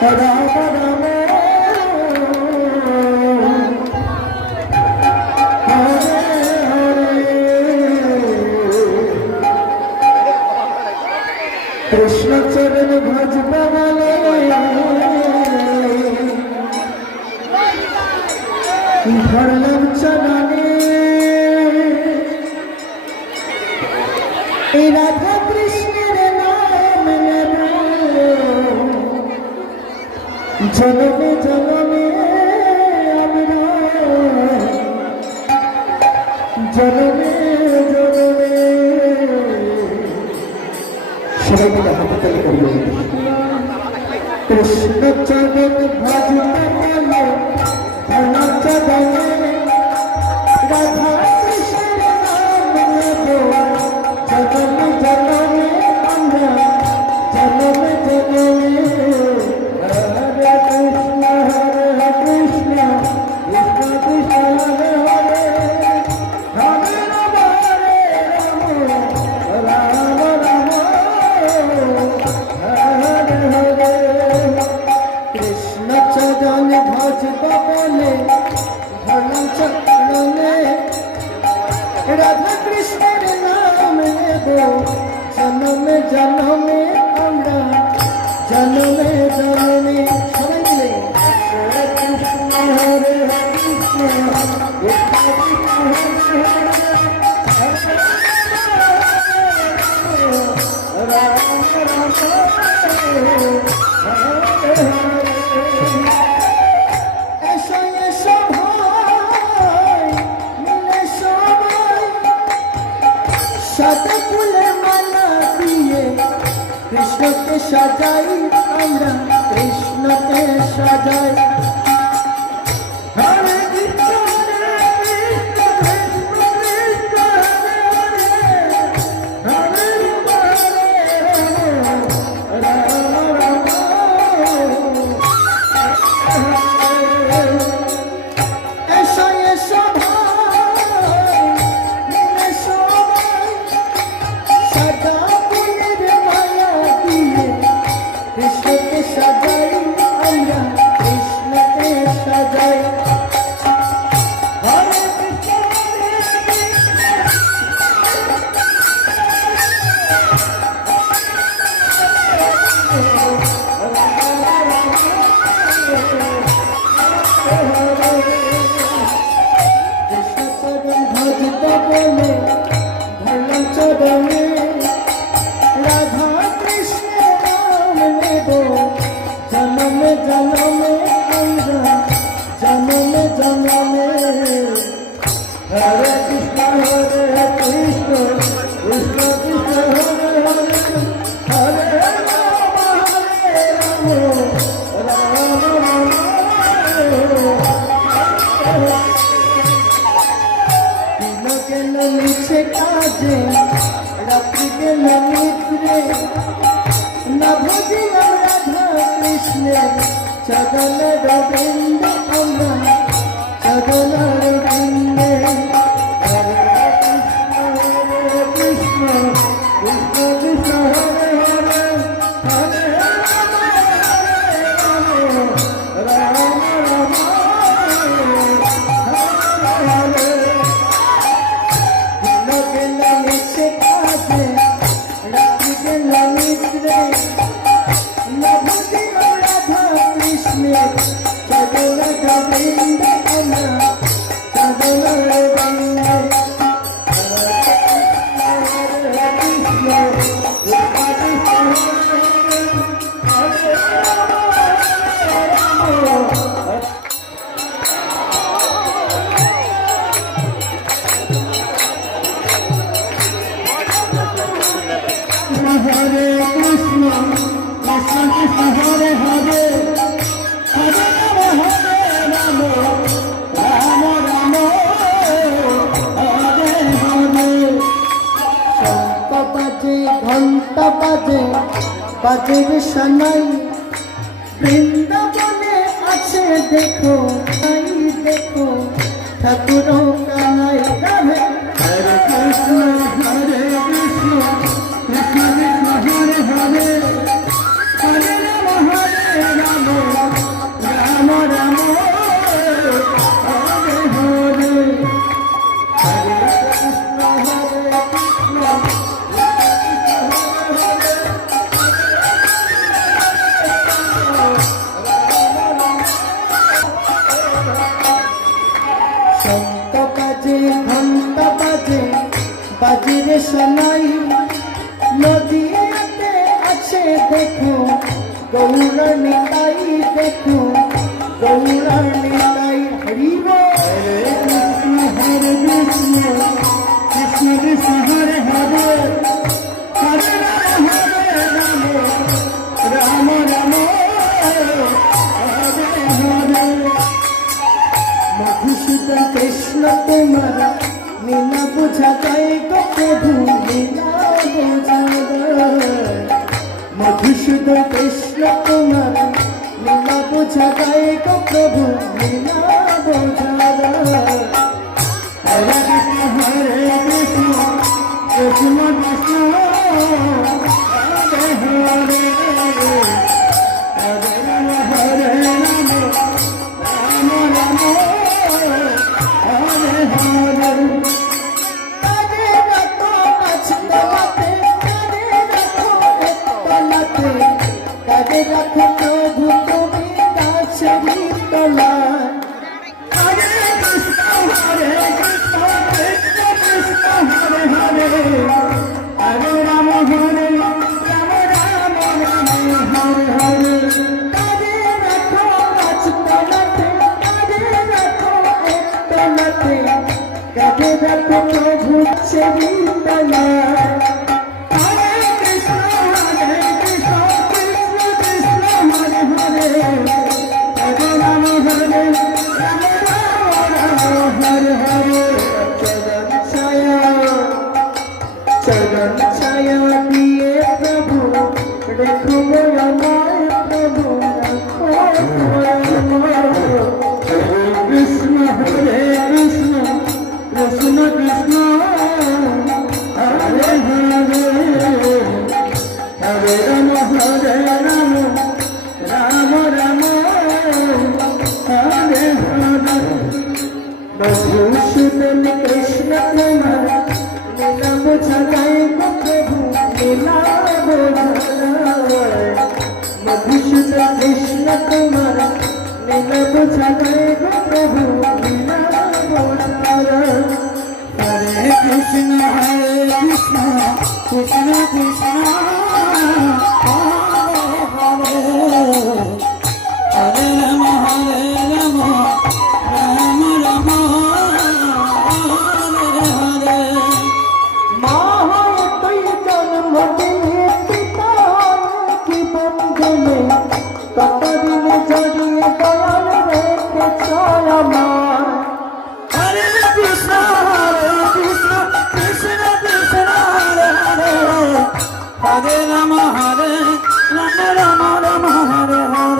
রাম রাম হরে হরে কৃষ্ণ চরণ ভজ বলে ধরলাম চরণে রাধা কৃষ্ণের নাম নেব জনমে জনমে আমরা জনমে জনমে সবাই মিলে হাততালি করবে কৃষ্ণ চরণ ভজ বলে ধরলাম চরণে রাধা কৃষ্ণের নাম নেব জনমে জনমে আমরা জনমে জনমে হরে কৃষ্ণ কৃষ্ণ কৃষ্ণ হরে হরে হরে রাম হরে রাম রাম রাম হরে হরে কৃষ্ণ চরণ ভজ বলে ধরলাম চরণে রাধা কৃষ্ণের নাম নেব জনমে জনমে আমরা জনমে জনমে সবাই মিলে হরে কৃষ্ণ হরে কৃষ্ণ রাম রাম এসো এসো ভাই মিলে সবাই সাদা ফুলের মালা দিয়ে কৃষ্ণকে সাজাই আমরা কৃষ্ণকে সাজাই হরে কৃষ্ণ হরে কৃষ্ণ কৃষ্ণ কৃষ্ণ হরে হরে এসো এসো ভাই মিলে সবাই সাদা ফুলের মালা দিয়ে কৃষ্ণকে সাজাই আমরা কৃষ্ণকে সাজাই হরে কৃষ্ণ হরে কৃষ্ণ চরণ ভজ বলে ধরলাম চরণে রাধা কৃষ্ণের নাম নেব জনমে জনমে আমরা জনমে জনমে হরে কৃষ্ণ হরে কৃষ্ণ কৃষ্ণ কৃষ্ণ হরে হরে হরে রাম হরে রাম রাম রাম দিন গেল মিছে কাজে রাত্রি গেল নিদ্রে না ভজিলাম রাধা কৃষ্ণের চরণ রবীন্দ্র আমরা চরণ রবীন্দ্রে হরে কৃষ্ণ কৃষ্ণ কৃষ্ণ হরে হরে হরে রাম রাম হরে দিন গেল মিছে কাজে রাত্রি গেল নিদ্রে না ভজিলাম রাধা কৃষ্ণের চরণ রবীন্দ্র আমরা চরণ রবীন্দ্রে হরে কৃষ্ণ কৃষ্ণ কৃষ্ণ হরে হরে হরে রাম রাম রাম রাম হরে হরে শঙ্খ বাজে ঘণ্টা বাজে বাজের সানাই বৃন্দাবনে আছে দেখো নাই দেখো ঠাকুর কানাই রাধে হরে কৃষ্ণ হরে কৃষ্ণ কৃষ্ণ কৃষ্ণ হরে হরে হরে রাম নিতাই দেখো গৌরা নিতাই হরি বল। হরে কৃষ্ণ কৃষ্ণ কৃষ্ণ হরে হরে হরে রাম রাম রাম হরে হরে। মধুসূদন কৃষ্ণ তোমার লীলা বোঝা যায় গো প্রভু লীলা বোঝা যায়। মধুসূদন কৃষ্ণ তোমার লীলা বোঝা যায় গো প্রভু লীলা বোঝা যায়। হরে কৃষ্ণ কৃষ্ণ কৃষ্ণ কৃষ্ণ হরে হরে হরে রাম রাম রাম হরে হরে। কাঁধে রাখো পাঁচতলাতে, কাঁধে রাখো একতলাতে, কাঁধে রাখো প্রভু তুমি গাছেরই তলায়। হরে কৃষ্ণ কৃষ্ণ কৃষ্ণ কৃষ্ণ হরে হরে হরে রাম রাম রাম হরে হরে। কাঁধে রাখো পাঁচতলাতে, কাঁধে রাখো একতলাতে, কাঁধে রাখো প্রভু গাছেরই তলায়। হরে কৃষ্ণ কৃষ্ণ কৃষ্ণ হরে হরে হরে রাম রাম হরে হরে। চরণ ছায়া, চরণ ছায়া দিয়ে প্রভু রেখো আমায় প্রভু রাখো আমায়। হরে কৃষ্ণ কৃষ্ণ কৃষ্ণ কৃষ্ণ হরে হরে হরে রাম রাম রাম রাম হরে হরে। মধুসূদন কৃষ্ণ তোমার লীলা বোঝা যায় গো প্রভু লীলা বোঝা যায়। মধুসূদন কৃষ্ণ তোমার লীলা বোঝা যায় গো প্রভু লীলা বোঝা যায়। হরে কৃষ্ণ কৃষ্ণ কৃষ্ণ কৃষ্ণ হরে হরে হরে রাম রাম রাম হরে হরে। মা হয় তুই জন্ম দিলে পিতা কি বন্ধনে কতদিন জড়িয়ে দয়াল রেখেছ আমার। হরে কৃষ্ণ কৃষ্ণ কৃষ্ণ কৃষ্ণ হরে হরে হরে রাম রাম রাম হরে হরে।